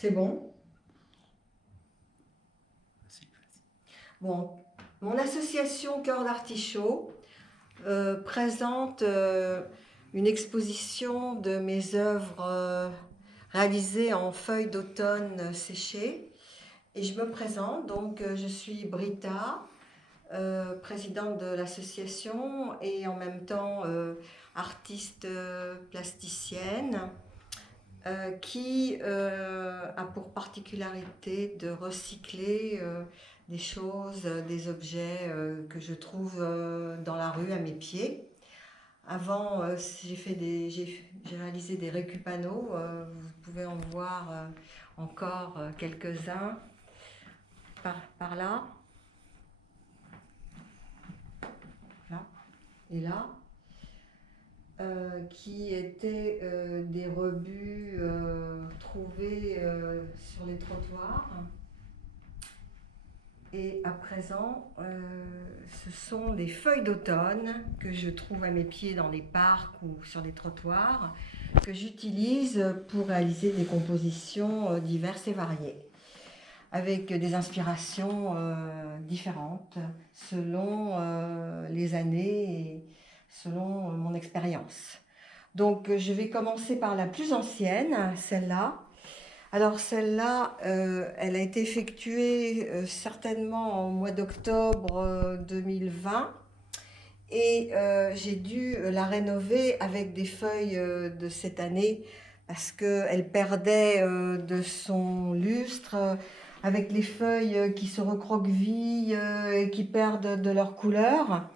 C'est bon? Bon, mon association Cœur d'Artichaut présente une exposition de mes œuvres réalisées en feuilles d'automne séchées. Et je me présente, donc je suis Britta, présidente de l'association et en même temps artiste plasticienne qui a pour particularité de recycler des choses, des objets que je trouve dans la rue à mes pieds. Avant, j'ai réalisé des récupanos, vous pouvez en voir encore quelques-uns par là, là et là. Qui étaient des rebuts trouvés sur les trottoirs. Et à présent, ce sont des feuilles d'automne que je trouve à mes pieds dans les parcs ou sur les trottoirs, que j'utilise pour réaliser des compositions diverses et variées, avec des inspirations différentes selon les années et selon mon expérience. Donc je vais commencer par la plus ancienne, celle-là. Alors celle-là, elle a été effectuée certainement au mois d'octobre 2020 et j'ai dû la rénover avec des feuilles de cette année parce qu'elle perdait de son lustre avec les feuilles qui se recroquevillent et qui perdent de leur couleur.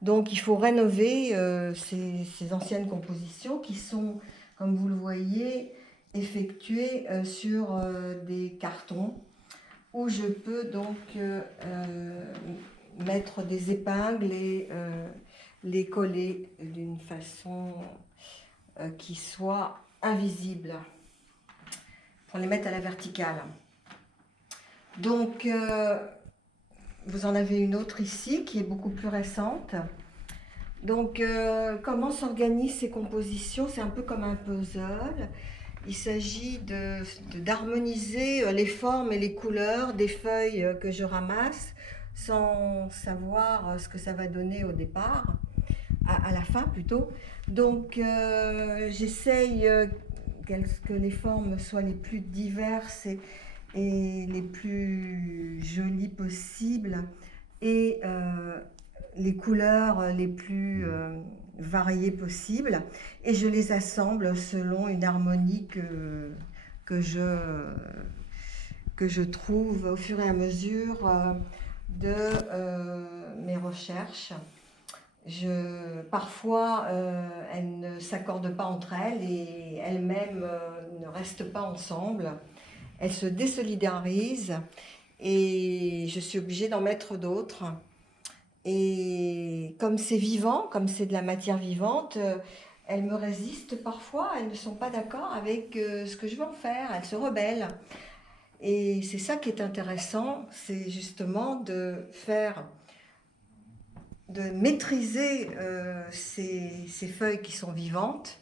Donc il faut rénover ces anciennes compositions qui sont, comme vous le voyez, effectuées sur des cartons où je peux donc mettre des épingles et les coller d'une façon qui soit invisible pour les mettre à la verticale. Donc vous en avez une autre ici qui est beaucoup plus récente. Donc, comment s'organisent ces compositions? C'est un peu comme un puzzle. Il s'agit d'harmoniser les formes et les couleurs des feuilles que je ramasse sans savoir ce que ça va donner au départ, à la fin plutôt. Donc, j'essaye que les formes soient les plus diverses et les plus jolies possibles et les couleurs les plus variées possibles et je les assemble selon une harmonie que je trouve au fur et à mesure de mes recherches. Parfois, elles ne s'accordent pas entre elles et elles-mêmes ne restent pas ensemble. Elles se désolidarisent et je suis obligée d'en mettre d'autres. Et comme c'est vivant, comme c'est de la matière vivante, elles me résistent parfois, elles ne sont pas d'accord avec ce que je veux en faire, elles se rebellent. Et c'est ça qui est intéressant, c'est justement de maîtriser ces feuilles qui sont vivantes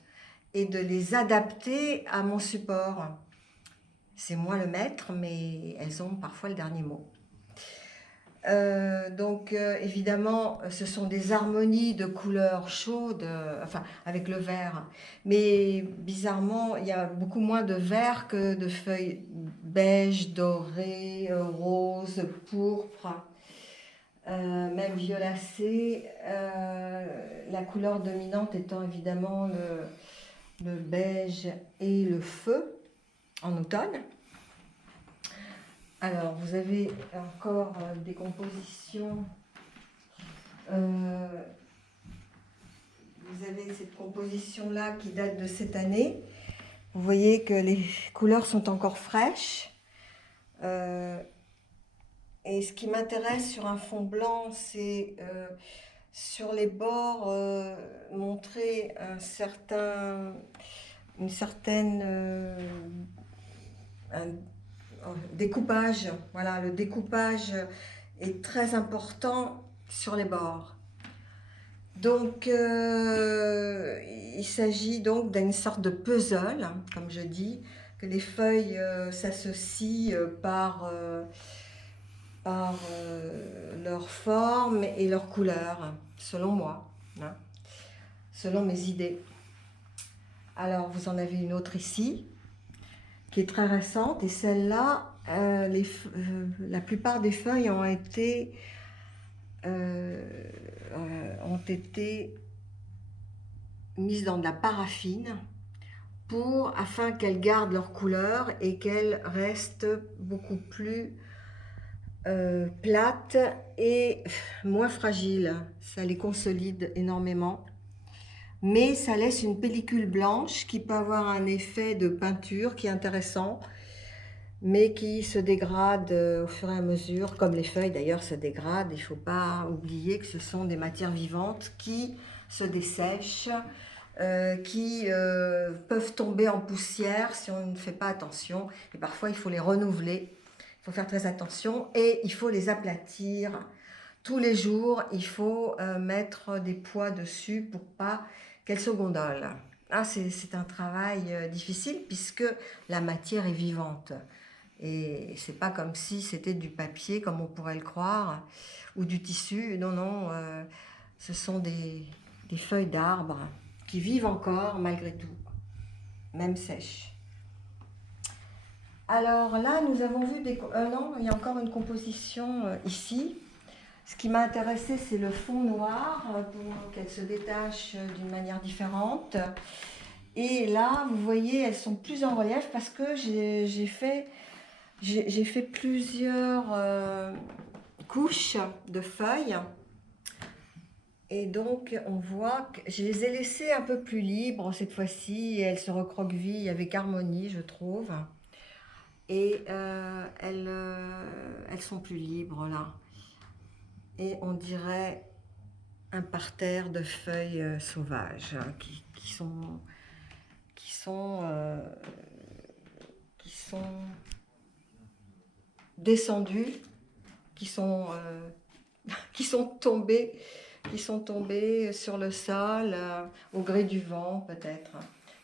et de les adapter à mon support. C'est moi le maître, mais elles ont parfois le dernier mot. Donc évidemment, ce sont des harmonies de couleurs chaudes, enfin avec le vert. Mais bizarrement, il y a beaucoup moins de vert que de feuilles beige, dorées, roses, pourpres, même violacées. La couleur dominante étant évidemment le beige et le feu en automne. Alors, vous avez encore des compositions. Vous avez cette composition-là qui date de cette année. Vous voyez que les couleurs sont encore fraîches. Et ce qui m'intéresse sur un fond blanc, c'est sur les bords montrer une certaine découpage. Voilà, le découpage est très important sur les bords. Donc, il s'agit donc d'une sorte de puzzle, comme je dis, que les feuilles s'associent par leur forme et leur couleur, selon moi, hein, selon mes idées. Alors, vous en avez une autre ici, qui est très récente, et celle-là, la plupart des feuilles ont été mises dans de la paraffine afin qu'elles gardent leur couleur et qu'elles restent beaucoup plus plates et moins fragiles. Ça les consolide énormément. Mais ça laisse une pellicule blanche qui peut avoir un effet de peinture qui est intéressant, mais qui se dégrade au fur et à mesure, comme les feuilles d'ailleurs se dégradent. Il ne faut pas oublier que ce sont des matières vivantes qui se dessèchent, qui peuvent tomber en poussière si on ne fait pas attention. Et parfois, il faut les renouveler. Il faut faire très attention et il faut les aplatir. Tous les jours, il faut mettre des poids dessus pour pas qu'elles se gondolent. Ah, c'est un travail difficile puisque la matière est vivante. Et c'est pas comme si c'était du papier comme on pourrait le croire ou du tissu. Non, non, ce sont des feuilles d'arbres qui vivent encore malgré tout, même sèches. Alors là, nous avons vu non, il y a encore une composition ici. Ce qui m'a intéressé, c'est le fond noir pour qu'elle se détache d'une manière différente. Et là, vous voyez, elles sont plus en relief parce que j'ai fait plusieurs couches de feuilles. Et donc, on voit que je les ai laissées un peu plus libres cette fois-ci. Elles se recroquevillent avec harmonie, je trouve. Et elles sont plus libres là. Et on dirait un parterre de feuilles sauvages qui sont descendues, qui sont tombées sur le sol au gré du vent peut-être.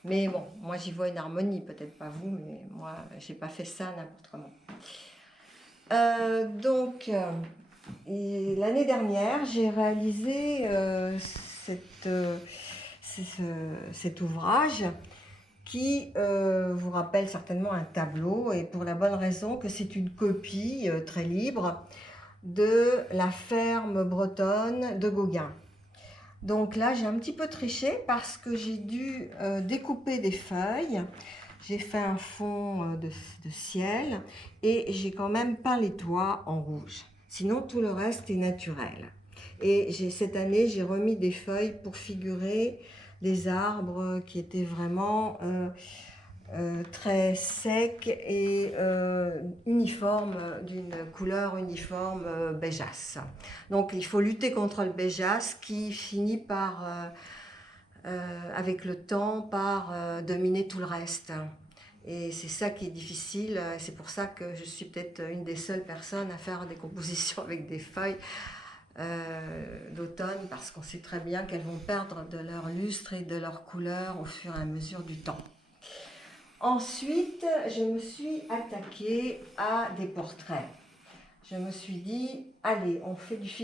Mais bon, moi j'y vois une harmonie, peut-être pas vous, mais moi j'ai pas fait ça n'importe comment. L'année dernière, j'ai réalisé cet ouvrage qui vous rappelle certainement un tableau, et pour la bonne raison que c'est une copie très libre de la ferme bretonne de Gauguin. Donc là, j'ai un petit peu triché parce que j'ai dû découper des feuilles. J'ai fait un fond de ciel et j'ai quand même peint les toits en rouge. Sinon, tout le reste est naturel. Et cette année, j'ai remis des feuilles pour figurer des arbres qui étaient vraiment très secs et uniformes, d'une couleur uniforme beigeasse. Donc, il faut lutter contre le beigeasse qui finit par avec le temps, par dominer tout le reste. Et c'est ça qui est difficile. C'est pour ça que je suis peut-être une des seules personnes à faire des compositions avec des feuilles d'automne, parce qu'on sait très bien qu'elles vont perdre de leur lustre et de leur couleur au fur et à mesure du temps. Ensuite, je me suis attaquée à des portraits. Je me suis dit, allez, on fait du